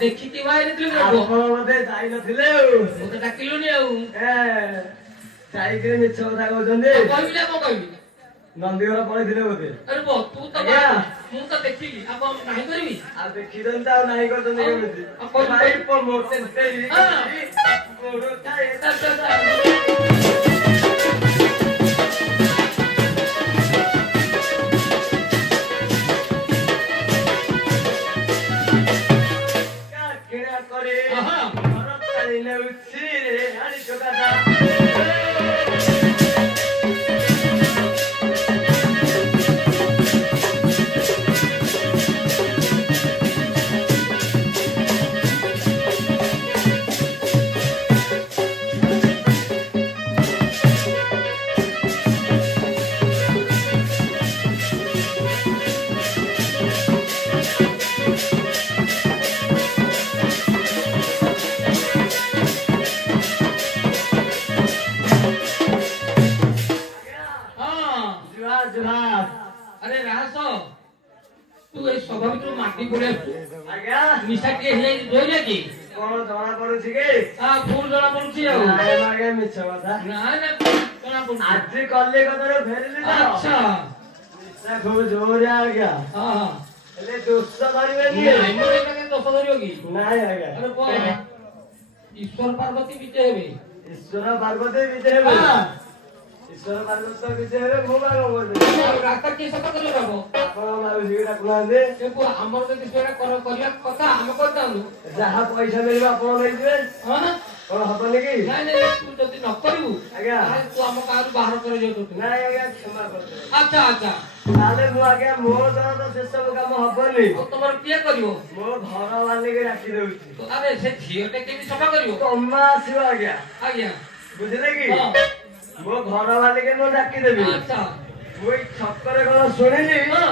देखिति wire तुम ଆପଣ ବୋଧେ ଯାଇନଥିଲେ ଆଉ मते डाकिलुनी आउ ଯାଇକିରି ମିଛ କଥା କହୁଛନ୍ତି କହିବି ନା କଣ କହିବି ନନ୍ଦୀଘର ପଳେଇଥିଲେ ବୋଧେ अरे बो तू तो ମୁଁ ତ ଦେଖିଲି ଆଉ କଣ ନାହିଁ କରିବି ଆଉ ଦେଖିଛନ୍ତି ଆଉ ନାହିଁ କରୁଛନ୍ତି କେମିତି ଭାଇ ମୋତେ କିଣା କରି ଘର ଚାଲି ନେଉଛି ରେ ହାଣି ଚୋକାଟା अरे रास तू ए सभा भितर माटी पड़े आज्ञा मिसा के हे जोइले की कोन जଣା पडुछि के फूल जଣା पडुछि आ नाय मागे मिछ କଥା ना जଣା पडुछि आज कल्ले कतरे फेरिली ना अच्छा मिसा खूब जोरे आ गया हां हेले दोस्त धरिबे नी मोरे के दोस्त धरियो की नाय आज्ञा अरे को ईश्वर पार्वती बीते हेबे ईश्वर पार्वती बीते हेबे ईश्वर पार्वती बीते हेबे मो बाग बोलते रास्ता के सफा करियो बाबू आपण माउसी डाकुनांदे ए को हमर जति सेरा करिया कथा हम करतानु जहा पैसा मिलबा आपण नै दिबे हां कोन हबले की नाय तू जति न करिवु आज्ञा तू हम कारू बाहर कर जो तू नाय आज्ञा क्षमा कर अच्छा अच्छा ताले मु आज्ञा मो द्वारा तो से सब काम हबनी तो तमर के करिवो मो घर वाले के डाकी देउछि तो अरे से झियोटे के सफा करिवो तम्मा आसीबा आज्ञा आज्ञा बुझले की हां मो घर वाले के मो डाकी देबी अच्छा ओई छक्कर कोन सुनिली हां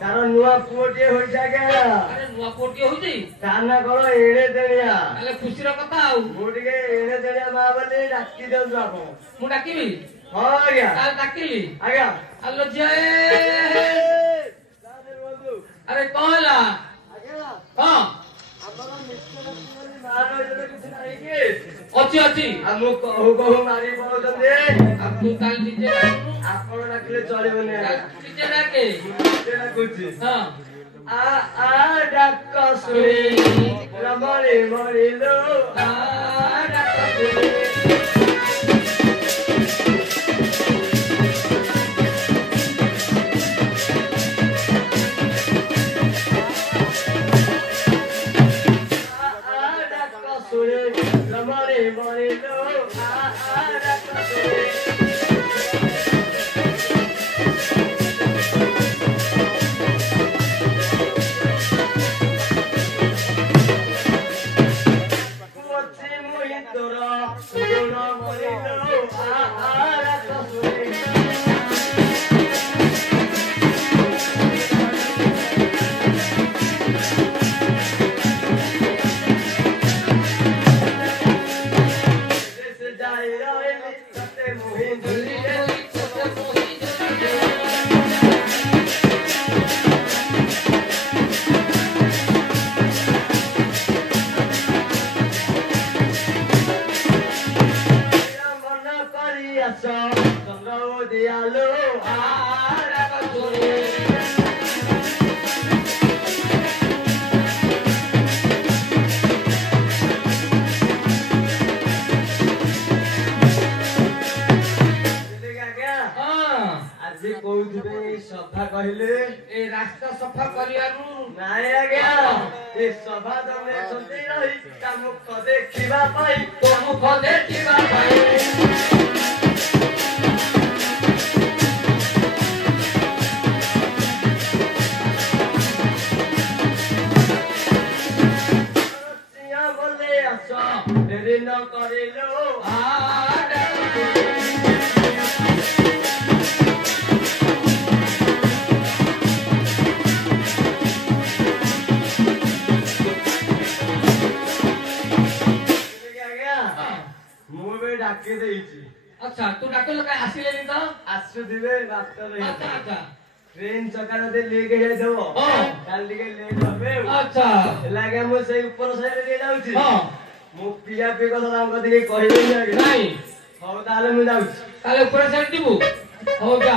तार नुआ पुओटे होई जागे अरे नुआ पोटी होई ताना कोन एड़े देनिया अरे खुशी रो कथा आउ मु टिके एड़े देनिया मा बोले डाकी देउ आपण मु डाकिबी हां आज्ञा काल डाकिली आज्ञा अल्लो जय दादर बंधु अरे कहला आज्ञा हां आपण मिस्टर मान जले किछ नाही के अछि अछि हम कहू कहू मारी पड़ते अब तू काल नीचे आपण डाकले चलिबने नीचे डाके तेरा कुछ हां आ डाक सुनी रमणी मरिलो आ डाक सुनी रमणी मरिलो डाक सुनी सफा कहले ए रास्ता सफा करियानु नाय आज्ञा ए सभा दमे सते रही काम को देखिबा पाई तो मुख देखिबा पाई सिया बोले आसा देरी न करिलो अच्छा तू डाक्टर काय आसिले तो आसु दिबे डॉक्टर अच्छा अच्छा ट्रेन चका जदि लेके जाय देबो हां काल के लेट होबे अच्छा लागे मु से ऊपर साइड दे जाउची हां मु पिया पे কথা तांको दिके कहिबे नहीं हौ ताले मु जाउची ताले ऊपर साइड दिबु हो जा